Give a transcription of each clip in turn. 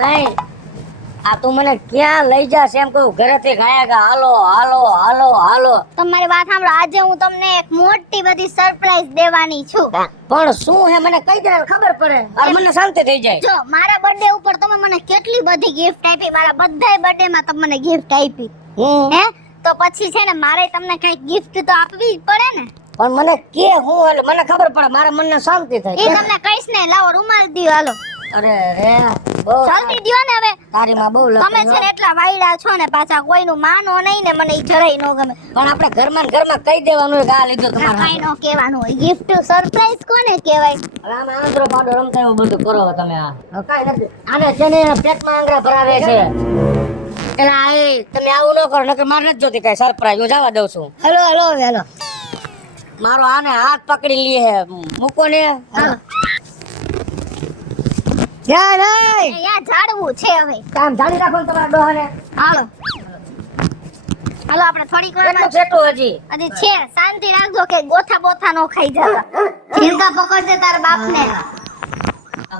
નહીં આ તું મને ક્યાં લઈ જાશ એમ કહું ઘરેથી ગયા ગયા હાલો હાલો હાલો હાલો તમારી વાત સાંભળો, આજે હું તમને એક મોટી બધી સરપ્રાઈઝ દેવાની છું. પણ શું હે મને કહી દે ખબર પડે અને મને શાંતિ થઈ જાય. જો મારા બર્થડે ઉપર તમે મને કેટલી બધી ગિફ્ટ આપી, મારા બધાય બર્થડે માં તમે મને ગિફ્ટ આપી હે, તો પછી છે ને મારે તમને કઈક ગિફ્ટ તો આપવી જ પડે ને. પણ મને કે હું એટલે મને ખબર પડે મારા મનને શાંતિ થાય. એ તમને કઈશ ને, લાવો રૂમાલ દીયો હાલો. અરે રે બહુ જલ્દી દિયો ને હવે. તારી માં બહુ લખ તમે છે ને એટલા વાયડા છો ને, પાછા કોઈનું માનો નહીં ને, મને ઈ જરાય ન ગમે. પણ આપણે ઘરમાં ને ઘરમાં કહી દેવાનું હોય કે આ લીધું તમારા કાઈ નો કહેવાનું હોય. ગિફ્ટ સરપ્રાઈઝ કોને કહેવાય? હવે આમાં આંધળો પાડો રમતા એવું બધું કરો તમે. આ કાઈ નથી આને છે ને પેટમાં આંગળા ભરાવે છે. એટલે આ તમે આવું ન કરો નકર મારે નથી જોતી કઈ સરપ્રાઈઝ. હું જવા દઉં છું. હાલો હાલો હવે હાલો. મારો આને હાથ પકડી લે હે મૂકો ને. હાલો યા નહીં અહીંયા ઝાડવું છે હવે. કામ જાણી રાખો ને તમારા ડોહાને. હાલો હાલો, આપણે થોડીક કેટલું વારમાં છેટું હજી હજી છે. શાંતિ રાખજો કે ગોથા બોથા નો ખાઈ જતા. ચિંતા પકડજે તાર બાપને.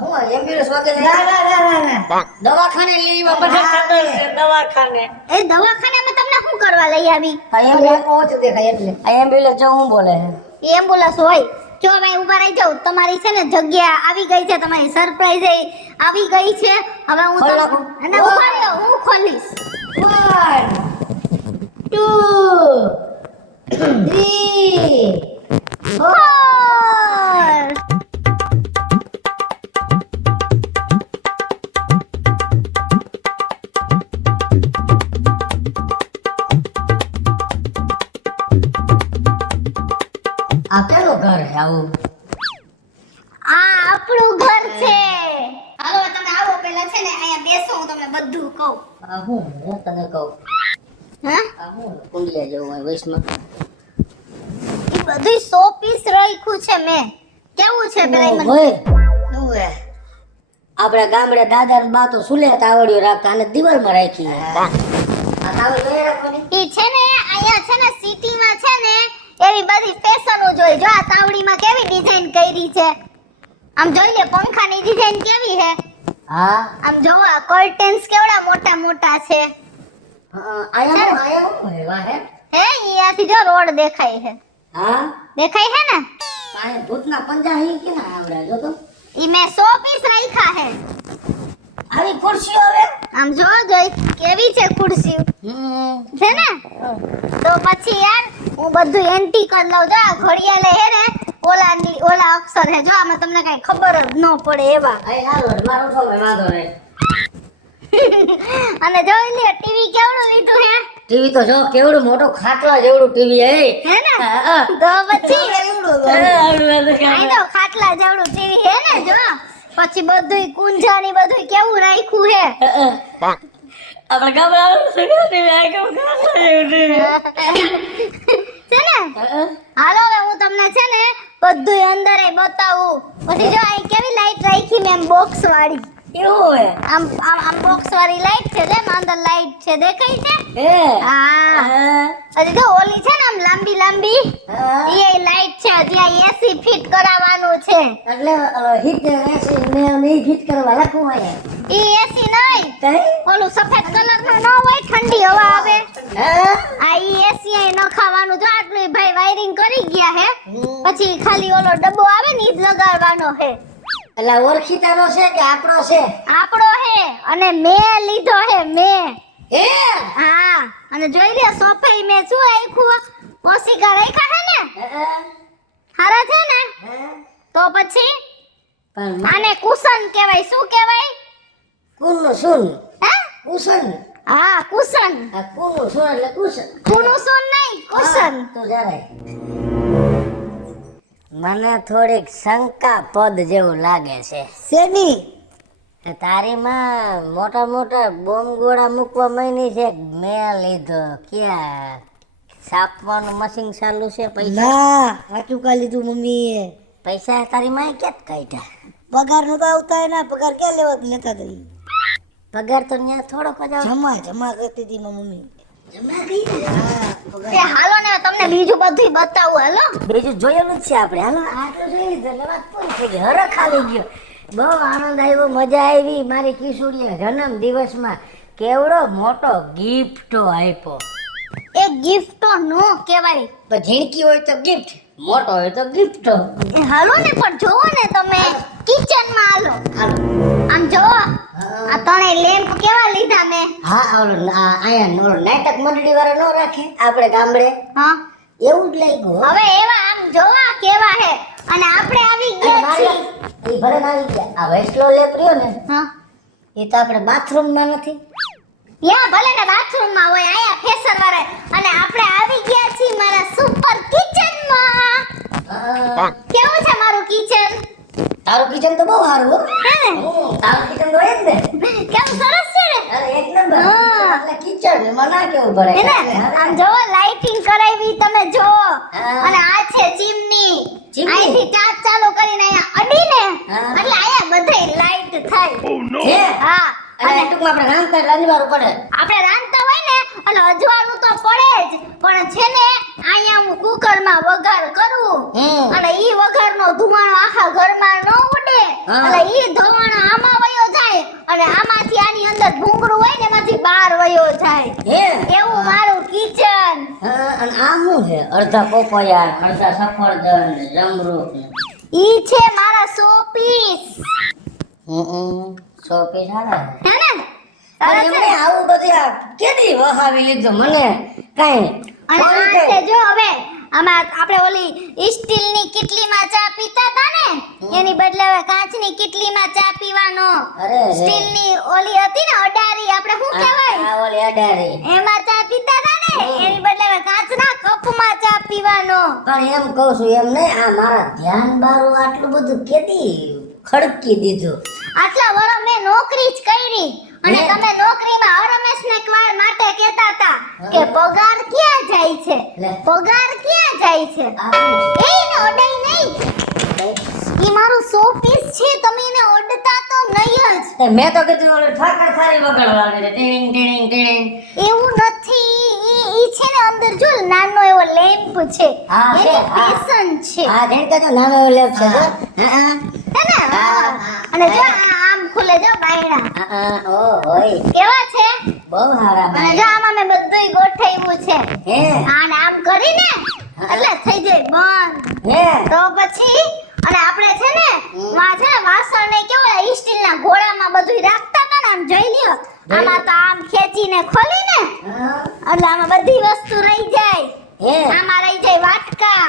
હું એમ્બ્યુલન્સ વગેરે દવાખાને લેવા બધા ખાતો છે દવાખાને. એ દવાખાનામાં તમને શું કરવા લઈ આવી? આ એમ્બ્યુલન્સ ઓછું દેખાય એટલે આ એમ્બ્યુલન્સ જો હું બોલે છે. એ એમ્બ્યુલન્સ હોય. જો ભાઈ ઊભા રહી જાવ, તમારી છે ને જગ્યા આવી ગઈ છે, તમારી સરપ્રાઈઝ આવી ગઈ છે. હવે હું ખોલ નાખું. અને ઊભા રહ્યો, હું ખોલીશ. 1 2 3 ખોલ. આ કેનું ઘર છે આવું? આ આપણું ઘર છે. હાલો તમે આવો, પહેલા છે ને અહીંયા બેસો, હું તમને બધું કહું. આ હું તને કહું હા, આ હું કુંડિયા જેવું હોય વૈષ્ણવ. એ બધું 100 પીસ રાખ્યું છે મેં. કેવું છે પેલા ઈ મને ઓય આપણે ગામડે દાદા ને બા તો સુલે તાવડીઓ રાખતા અને દિવાલમાં રાખી. આ તાવડી લઈ રાખવાની. ઈ છે ને અહીંયા છે ને સિટીમાં છે ને એવી બધી ફેશનો જોઈ. જો આ તાવડીમાં કેવી ડિઝાઇન કરી છે. આમ જોઈ લે, પંખાની ડિઝાઇન કેવી છે. હા આમ જો આ કર્ટન્સ કેવડા મોટા મોટા છે. આયા હું વાહ હે. હે અહીંયાથી જો રોડ દેખાય છે. હા દેખાય છે ને? પાએ ભૂતના પંજા હી કે ના આવડે જો તો. ઈ મેં 100 પીસ રાખ્યા છે. આવી ખુરશીઓ હવે આમ જો જોઈ કેવી છે ખુરશી છે ને. તો પછી યાર હું બધું એન્ટી કરી લઉં. જો આ ઘડિયાળે હે ને ઓલા અક્ષર હે. જો આમાં તમને કઈ ખબર જ ન પડે એવા. આય હાલો મારો તો વાંધો નહીં. અને જોઈ લે ટીવી કેવડું લીધું હે. ટીવી તો જો કેવડું મોટો ખાટલા જેવડું ટીવી હે. હે ને? હા. તો પછી આવડું આઈ તો ખાટલા જેવડું ટીવી હે ને. જો પછી બધુંય કુંજાની બધુંય કેવું રાખ્યું હે. આપણે ગામડાનું ટીવી આ કેવું ખાટલા જેવું ટીવી. છે ને? હાલો હવે હું તમને છે ને બધુંય અંદરે બતાવું. પછી જો આ કેવી લાઈટ રાખી મેં બોક્સ વાળી. એવું હે આમ આમ આમ બોક્સ વાળી લાઈટ છે. જે અંદર લાઈટ છે દેખાય છે. હે હા, હજી જો ઓલી છે ને આમ લાંબી લાંબી એ લાઈટ છે. હજી આ એસી ફિટ કરાવવાનું છે. એટલે હીટ એસી ને નહીં હીટ કરવા લખવું હોય. ઈ એસી નહીં, કઈ ઓલું સફેદ કલર નું ન હોય, ઠંડી હવા આવે. હે આ ઈ એસી અહીં નખાવાનું. જો આટલું ભાઈ વાયરિંગ કરી ગયા હે. પછી ખાલી ઓલો ડબ્બો આવે ને ઈ જ લગાડવાનો હે. એટલે ઓળખીતાનો છે કે આપણો છે? આપણો હે અને મેં લીધો હે મેં. હે હા, અને જોઈ લે સોફાઈ મેં શું રાખ્યું, ઓશિકા રાખ્યા હે ને. હારા છે ને? તો પછી પણ આને કુશન કહેવાય. શું કહેવાય? કુનું સુન હે? કુશન. હા, કુશન. આ કુનું સુન એટલે કુશન. કુનું સુન નહીં, કુશન. તો જરા મને થોડીક શંકા પદ જેવું લાગે છે. શેની? તારી માં મોટા મોટા બોમ્બ ગોળા મૂકવા માંડી છે. મેં લીધો ક્યાં છાપવાનું મશીન ચાલુ છે? પૈસા ના સાચું કા લીધું મમ્મીએ. પૈસા તારી માં ક્યાં કાઢ્યા? પગાર નું આવતા ના પગાર ક્યાં લેતા હતા? પગાર તો ત્યાં થોડોક જ આવે. જમા કરતી હતી મારી મમ્મી. જમા કરી દે. એ હાલો ને તમને બીજું બધું બતાવું. હાલો બીજું જોયેલું જ છે આપણે. હાલો આટલું જોઈ લીધું એટલે વાત પૂરી થઈ ગઈ. હરખ આવી ગયો. બહુ આનંદ આવ્યો, મજા આવી. મારી કિશોરીએ જન્મ દિવસમાં કેવડો મોટો ગિફ્ટ આપ્યો. એ ગિફ્ટ તો નો કહેવાય. પણ ઝીણકી હોય તો ગિફ્ટ, મોટો હોય તો ગિફ્ટ. હાલો ને પણ જોવો ને તમે કિચનમાં હાલો. હાલો. આમ જોવો આ ત્રણેય લેમ્પ કેવા લીધા મેં. હા ઓલો આયા ઓલો નાટક મંડળી વાળા નો રાખે આપણે ગામડે, હા એવું જ લાગ્યું. હવે એવા આમ જોવા કેવા હે. અને આપણે આવી ગયા છીએ. એ ભલે ના આવી ગયા. આ વેસ્ટલો લેપ રહ્યો ને, હા એ તો આપણે બાથરૂમમાં નથી. યા ભલે ને બાથરૂમમાં હોય, આયા ફેશન વાળા. અને આપણે આવી ગયા છીએ મારા સુપર કિચનમાં. કેવું છે મારું કિચન? તારું કિચન તો બહુ સારું હો. હે ને? તારું કિચન તો એક ને. કેવું સરસ છે ને? અરે એક નંબર. હા. એટલે કિચન ને મના કેવું પડે. હે ને? આમ જોવો લાઇટિંગ કરાવી તમે જો. હા. અને આ છે ચીમની. ચીમની? અહીંથી ચાર્જ ચાલુ કરીને અહીંયા અડીને હા. એટલે અહીંયા બધે લાઈટ થાય. હે? હા અને ટૂંકમાં આપણે રાંધતા એટલે અનિવાર્ય પડે. આપણે રાંધતા હોય ને એટલે અજવાળું તો પડે જ, પણ છે ને અહીંયા હું કુકરમાં વઘાર કરું અને ઈ વઘારનો ધુમાડો આખા ઘરમાં ન ઉડે. હા. એટલે ઈ ધુમાડો આમાં વયો જાય અને આમાંથી આની અંદર ભૂંગળું હોય ને એમાંથી બહાર વયો જાય. હે? એવું મારું કિચન. હા, અને આ શું છે? અડધા પોપૈયા, અડધા સફરજન, જમરૂખ ને. ઈ છે મારા શોપીસ. સો પીસ હારા. હે ને? અને સરસ છે? એમને આવું બધું આ કેદી વહાવી લીધું મને કાઈ. અને આ છે જો હવે આમાં આપણે ઓલી સ્ટીલની કિટલીમાં ચા પીતા હતા ને એની બદલે હવે કાચની કિટલીમાં ચા પીવાનો. અરે રે. સ્ટીલની ઓલી હતી ને અડારી, આપણે શું કહેવાય, આ ઓલી અડારી. એમાં ચા પીતા હતા ને એની બદલે હવે કાચના કપમાં ચા પીવાનો. પણ એમ કહું છું એમ નહીં, આ મારા ધ્યાન બારું આટલું બધું કેદી ખડકી દીધું. આટલા વર્ષ મેં નોકરી જ કરી અને હે? તમે નોકરીમાં હરમેશને એકવાર માટે કહેતા હતા કે પગાર ક્યાં જાય છે, લે. પગાર ક્યાં જાય છે. આ શું? એને ઓડાઈ નહીં, ઈ મારું શોપીસ છે, તમે એને ઓડતા તો નહીં જ. તે મેં તો કીધું ઓલે ઠાકર થારી વગાડવા લાગે છે. ટીંગ ટીંગ ટીંગ. એવું નથી, ઈ છે ને અંદર જો નાનો એવો લેમ્પ છે, હા, છે, એની હા. ફેશન છે. આ જેને તો નાનો એવો લેપ છે જો. હા હે ને? હા. અને જો આ આમ ખુલે જો બાયણા હા. ઓ હોય કેવા છે. બહુ સારા અને ભાઈ. જો આમાં મેં બધુંય ગોઠવ્યું છે. હે આને આમ કરીને એટલે થઈ જાય બંધ. હે તો પછી અને આપણે છે ને વા છે ને વાસણ ને કેવું સ્ટીલના ઘોડામાં બધું રાખતા હતા ને, આમ જોઈ લ્યો. આમાં તો આમ ખેંચીને ખોલીને હા. એટલે આમાં બધી વસ્તુ રહી જાય. હે આમાં રહી જાય વાટકા,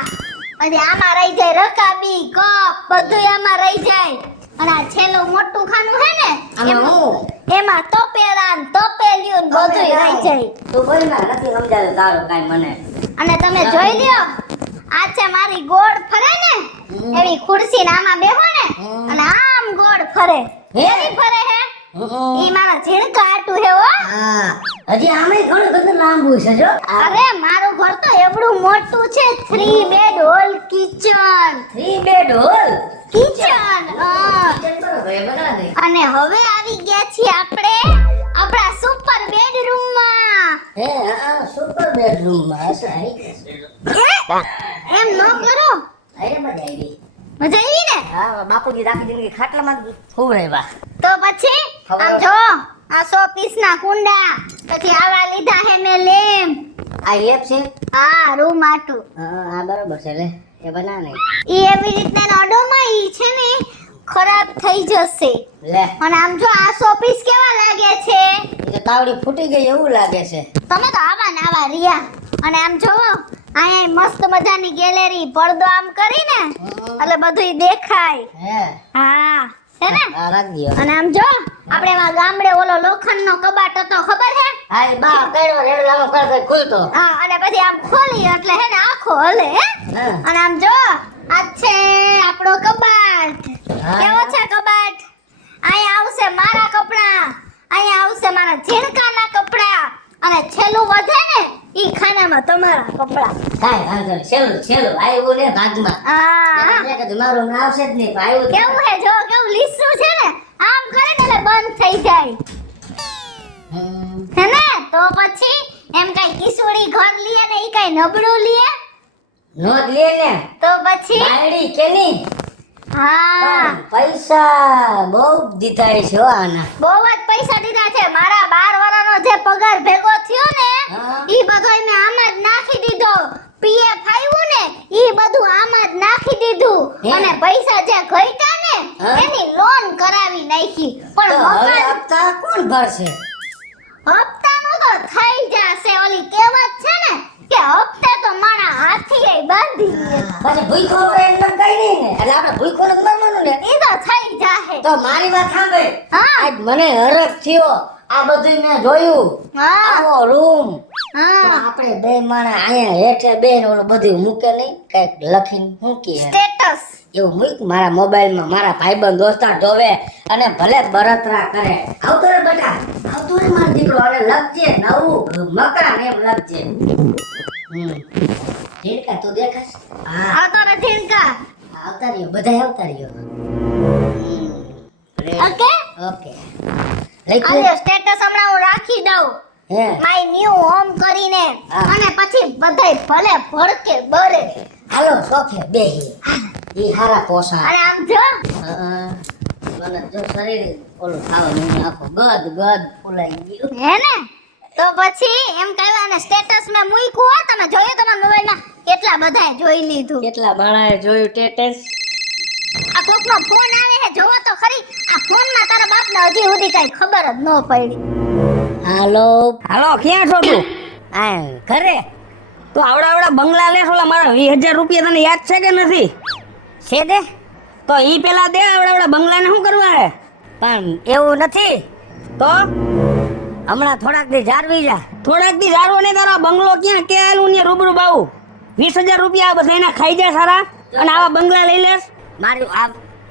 પછી આમાં રહી જાય રકાબી, કપ, બધું આમાં રહી જાય. અને આ છેલ્લું મોટું ખાનું છે ને આમાં હું એમાં તપેલા ને તપેલિયું ને બધું રહી જાય. તું બોલ ના, નથી સમજાતું તારું કાઈ મને. અને તમે જોઈ લ્યો આ છે મારી ગોળ ફરે ને એવી ખુરશી ને આમાં બેહો ને અને આમ ગોળ ફરે. હે? એવી ફરે હે હમ. ઈ મારા ઝીણકા આટું હે હો. હા, હજી આમે ઘણું બધું લાંબુ છે જો. અરે મારું ઘર તો એવડું મોટું છે, 3 bed hall kitchen. 3 bed hall kitchen બરોબર એ બના દે. અને હવે આવી ગયા છીએ આપણે આપણા સુપર બેડરૂમમાં. હે હા, સુપર બેડરૂમ માં હશે. એમ ન કરો, અરે મજા આવી. મજા આવી ને. હા, બાપુજી રાખી દીધી ખાટલામાં હુવરાવ્યા. તો પછી આમ જો આ 100 પીસના કુંડા, પછી આવા લીધા હે મેં લેમ્પ. આ લેપ છે. આ રૂમ આટું હા, આ બરોબર છે લે. એ બના નહીં. ઈ એવી રીતના એનો અડોમાં ઈ છે ને ખરાબ થઈ જશે. લે અને આમ જો આ 100 પીસ કેવા લાગે છે, એ તો તાવડી ફૂટી ગઈ એવું લાગે છે. તમે તો આવા ને આવા રહ્યા. અને આમ જો અહીંયા મસ્ત મજાની ગેલેરી, પડદો આમ કરીને એટલે બધુંય દેખાય. હે હા છે ને. આ રાખ દ્યો. અને આમ જો આપણે એમાં ગામડે ઓલો લોખંડનો કબાટ હતો, ખબર હે? હા, એ બા કડવો રેડલાનો કડ ખુલતો. હા, અને પછી આમ ખોલી એટલે હે ને આખો હલે હે. હા. અને આમ જો આ છે આપણો કબાટ. હા. કેવો છે કબાટ? અહીંયા આવશે મારા કપડા, અહીંયા આવશે મારા ઝીણકાના કપડા, અને છેલ્લું વધે ને ઈ ખાનામાં તમારા કપડા. કાંઈ વાંધો નહીં. છેલ્લું આવ્યું ને ભાગમાં. હા, એટલે કીધું મારું નામ આવશે જ નહીં. પણ આવ્યું જ. કેવું હે જો કેવું લીસું છે ને, આમ કરે ને એટલે બંધ થઈ જાય. હમ. હે ને? તો પછી એમ કઈ કિશોરી ઘર લીએ ને ઈ કઈ નબળું લીએ નોંધ લે ને. તો પછી બાયડી કેની? હા પૈસા બહુ દીધા છે હો આના. બહુ જ પૈસા દીધા છે. મારા 12 વર્ષનો જે પગાર ભેગો થયો ને હા. ઈ બધોય મેં આમાં જ નાખી દીધો. પીએફ આવ્યું ને ઈ બધું આમાં જ નાખી દીધું. હે? અને પૈસા જે ઘટ્યા ને હા. એની લોન કરાવી નાખી. તો પણ હવે મકાન હપ્તા કોણ ભરશે? હપ્તાનું તો થઈ જશે. ઓલી કહેવત છે ને કે હપ્તે તો મારા હાથીએ બાંધી લે. પછી ભૂખો મરે એમ કઈ નહીં ને. એટલે આપણે ભૂખો નથી મરવાનું ને. ઈ તો થઈ જાહે. તો મારી વાત સાંભળ. હા. આજ મને હરખ થયો. આ બધું મેં જોયું. હા આવો રૂમ. હા આપણે બે માણસ અહીંયા હેઠે બેન ઓલું બધું મૂકે નહીં કઈક લખીને મૂકી સ્ટેટસ એવું મૂક મારા મોબાઈલમાં મારા ભાઈબંધ દોસ્તાર જોવે અને ભલે બળતરા કરે. આવતો રે બેટા, આવતો રે મારો દીકરો. અને લખજે નવું મકાન એમ લખજે. હીરકા તું દેખાશ? હા આવતો રે ઝીણકા. આવતા રહ્યો, બધા આવતા રહ્યો. ઓકે ઓકે લઈ આજે સ્ટેટસ હમણાં હું રાખી દઉં હે માય ન્યુ હોમ કરીને. હા. અને પછી બધાય ભલે ભડકે બરે. હાલો સોફે બેહી. ઈ હારા પોસા. અને આમ જો મને જો શરીર ઓલું ખાવાનું આખો ગદ ગદ ફૂલાઈ ગયું. હે ને તો પછી એમ કહેવાય ને સ્ટેટસ મેં મૂક્યું હો. તમે જોયું તમારા મોબાઈલમાં કેટલા બધાએ જોઈ લીધું. કેટલા માણાએ જોયું ટેટેસ? આ કોકનો ફોન આવે છે જોવો તો ખરી. આ ફોનમાં તારા બાપને હજી સુધી કઈ ખબર જ ન પડી. હાલો હાલો ક્યાં છો તું? આ ઘરે. તો આવડા બંગલા લેસ ઓલા મારા 20,000 રૂપિયા તને યાદ છે કે નથી? છે દે તો ઈ પેલા દે. આવડા બંગલાને શું કરવા હે? પણ એવું નથી તો હમણાં થોડાક દી જાળવી જા. થોડાક દી જાળવો ને તારો બંગલો ક્યાં કે આલું ને રૂબરૂ બાવું 20,000 રૂપિયા બધા એના ખાઈ જાય સારા અને આવા બંગલા લઈ લેસ. મારી આ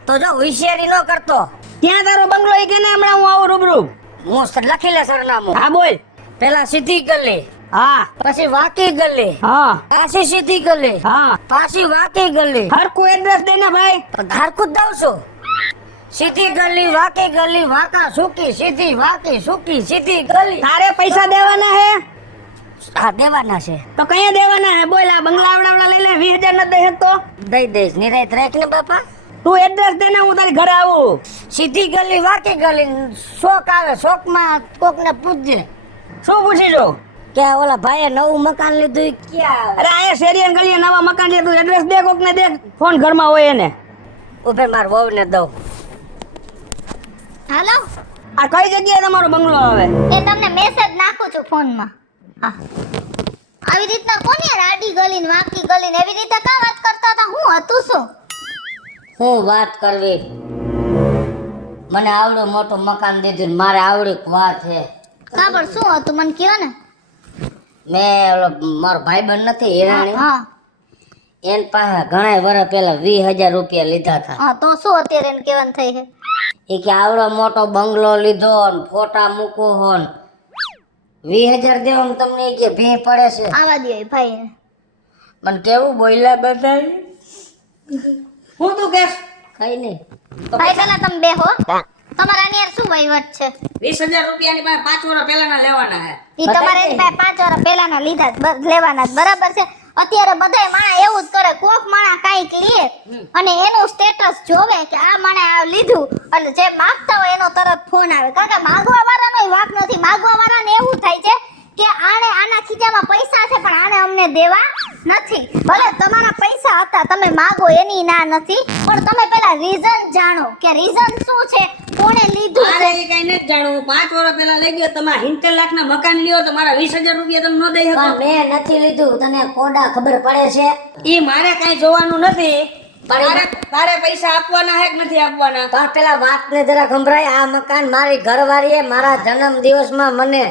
તો જો હોશિયારી ન કરતો. ક્યાં તારો બંગલો એ કે ને હમણાં હું આવું રૂબરૂ. હું લખી લે સરનામું. હા બોલ. પેલા સીધી ગલી. હા. પછી વાકી ગલી. હા. પાછી સીધી ગલી. હા. પાછી વાકી ગલી. હરકું એડ્રેસ દે ને ભાઈ. હરકું જ દઉં છું. સીધી ગલી, વાકી ગલી, વાકા સુકી, સીધી વાકી સુકી, સીધી ગલી. તારે પૈસા દેવાના હે? હા દેવાના છે. તો કયા દેવાના હે બોલ. આ બંગલા આવડા લઈ લે. 20,000 ન દઈ શકતો? દઈ દઈશ. નિરાત રાખ ને બાપા. તું એડ્રેસ દે ને હું તારી ઘરે આવું. સીધી ગલી, વાકી ગલી. શોક આવે, શોકમાં કોકને પૂછજે. શું પૂછી જો? કે ઓલા ભાઈએ નવું મકાન લીધું ઈ ક્યાં? અરે આયા શેરીયન ગલીએ નવા મકાન લીધું. એડ્રેસ દે કોકને દે. ફોન ઘરમાં હોય એને. ઉભે માર વહુને દઉં. હાલો આ કઈ જગ્યાએ તમારો બંગલો આવે? એ તમને મેસેજ નાખું છું ફોનમાં. હા આવી રીતના કોની યાર આડી ગલી ને વાકી ગલી ને એવી રીતે કા વાત કરતા હતા? હું હતું શું? હું વાત કરવી? મને આવડું મોટું મકાન દીધું ને મારે આવડી વાત છે. કા પણ શું હતું મને કયો ને. મેં ઓલો મારો ભાઈબંધ નથી હિરાણી, હા એન પાસે ઘણા વર્ષ પહેલા 20,000 રૂપિયા લીધા હતા. હા તો શું અત્યારે એને કેવાનું થઈ છે? એ કે આવડો મોટો બંગલો લીધો ને ફોટા મૂકો હો ને 20,000 દેવામાં તમને એ કે ભે પડે છે. આવા દે ભાઈ. મને કેવું બોલ્યા બધા. હું તું કેસ કઈ નહીં. ભાઈ પેલા તમે બેહો. તમારા ની યાર શું વહીવટ છે? 20,000 રૂપિયાની પાસે 5 વર્ષ પહેલાના લેવાના હે. ઈ તમારે એની પાસે 5 વર્ષ પહેલાના લીધા જ લેવાના જ બરાબર છે. અત્યારે બધાય માણા એવું જ કરે. કોક માણા કાઈક લે અને એનું સ્ટેટસ જોવે કે આ માણે આ લીધું અને જે માંગતા હોય એનો તરત ફોન આવે. કારણ કે માંગવા વાળાનો વાક નથી. માંગવા વાળાને એવું થાય છે કે આને આના ખીચામાં પૈસા છે પણ આને અમને દેવા નથી. ભલે તમારા પૈસા હતા તમે માંગો એની ના નથી પણ તમે પેલા રીઝન જાણો કે રીઝન શું છે, કોણે લીધું છે. અરે એ કઈ નથી જાણવું. 5 વર્ષ પહેલા લઈ ગયો. તમારા 70 લાખના મકાન લ્યો તો મારા 20,000 રૂપિયા તમે ન દઈ શકો. મેં નથી લીધું. તને કોડા ખબર પડે છે? ઈ મારે કઈ જોવાનું નથી. તારે પૈસા આપવાના હે કે નથી આપવાના? પણ પેલા વાતને જરા સંભળાય. આ મકાન મારી ઘરવાળીએ મારા જન્મ દિવસમાં મને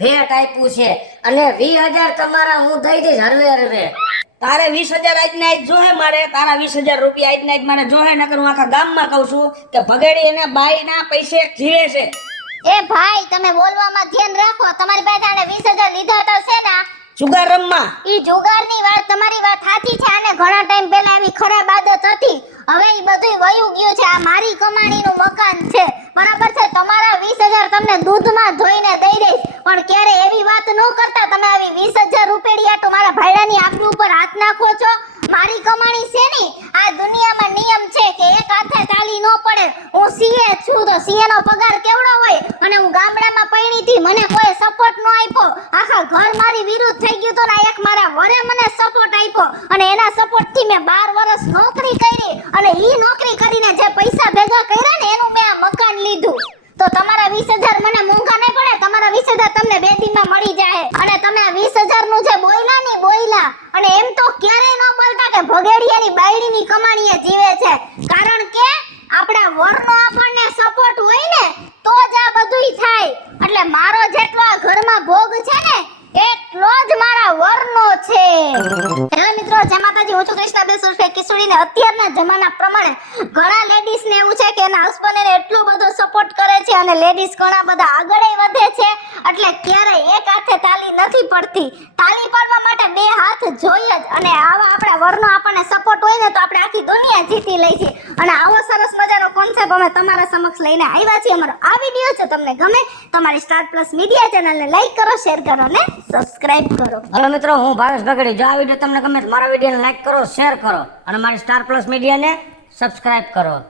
ભેટ આપ્યું છે અને 20,000 તમારા હું દઈ દઈશ હરવે હરવે. તારે 20,000 આજ ને આજ જોહે મારે. તારા 20,000 રૂપિયા આજ ને આજ મારે જોહે. નકર હું આખા ગામમાં કહું છું કે ભગેડી એને બાઈના પૈસે જીવે છે. એ ભાઈ તમે બોલવામાં ધ્યાન રાખો. તમારી પાસે આને 20,000 લીધા હતા છે ને જુગાર રમવા. ઈ જુગારની વાત તમારી વાત સાચી છે. આને ઘણા ટાઈમ પહેલા એવી ખરાબ આદત હતી. હવે ઈ બધુંય વયું ગયું છે. આ મારી કમાણીનું મકાન છે બરાબર છે. તમારા 20,000 તમને દૂધમાં ધોઈને દઈ દઈશ પણ ક્યારે એવી વાત ન કરતા. તમે આવી 20,000 રૂપિયા તો મારા ભાઈડાની આબરૂ ઉપર હાથ નાખો છો. મારી કમાણી છે ની. આ દુનિયામાં નિયમ છે કે એક હાથ ન પડે. હું સીએ છું તો સીએ નો પગાર કેવડો હોય, અને હું ગામડામાં પૈણી હતી, મને કોઈ સપોર્ટ ન આપ્યો. આખા ઘર મારી વિરુદ્ધ થઈ ગયું તો ને એક મારા વરે મને સપોર્ટ આપ્યો, અને એના સપોર્ટ થી મેં 12 વર્ષ નોકરી કરી, અને ઈ નોકરી કરીને જે પૈસા ભેગા કર્યા ને એનું મેં આ મકાન લીધું. તો તમારા 20,000 મને મોંઘા નહીં પડે, તમારા 20,000 તમને 2 દીમાં મળી જાય. અને તમે આ 20,000 નું જે બોયલા ની બોયલા, અને એમ તો ક્યારેય ન બોલતા કે ભગેડિયાની બાયડીની કમાણીએ જીવે છે, કારણ કે આપણા વરનો આપણને સપોર્ટ હોય ને તો જ આ બધુંય થાય. એટલે મારો જેટલો આ ઘરમાં ભોગ છે ને એટલો જ મારા વરનો છે. હેલો મિત્રો, જય માતાજી. હું છું કૃષ્ણાબેન સુરફે કિશોરીને. અત્યારના જમાના પ્રમાણે ઘણા લેડીઝ ને એવું છે કે એના હસબન્ડ એને એટલો બધો સપોર્ટ કરે છે, અને લેડીઝ ઘણા બધા આગળ વધે છે, એટલે ક્યારેય એક હાથે તાલી નથી પડતી. તાલી પાડવા માટે 2 હાથ જોઈએ જ, અને આવા આપણા વરનો આપણને સપોર્ટ હોય ને તો આપણે આખી દુનિયા જીતી લઈ છે. અને આવો સરસ મજાનો કોન્સેપ્ટ અમે તમારા સમક્ષ લઈને આવ્યા છીએ. અમારો આ વિડીયો જો તમને ગમે તો અમારી સ્ટાર પ્લસ મીડિયા ચેનલને લાઈક કરો, શેર કરો અને સબસ્ક્રાઇબ કરો. હલો મિત્રો, હું ભાવેશ ભગડી. જો આ વિડીયો તમને ગમે તો મારા વિડીયોને લાઈક કરો, શેર કરો અને મારી સ્ટાર પ્લસ મીડિયાને સબસ્ક્રાઇબ કરો.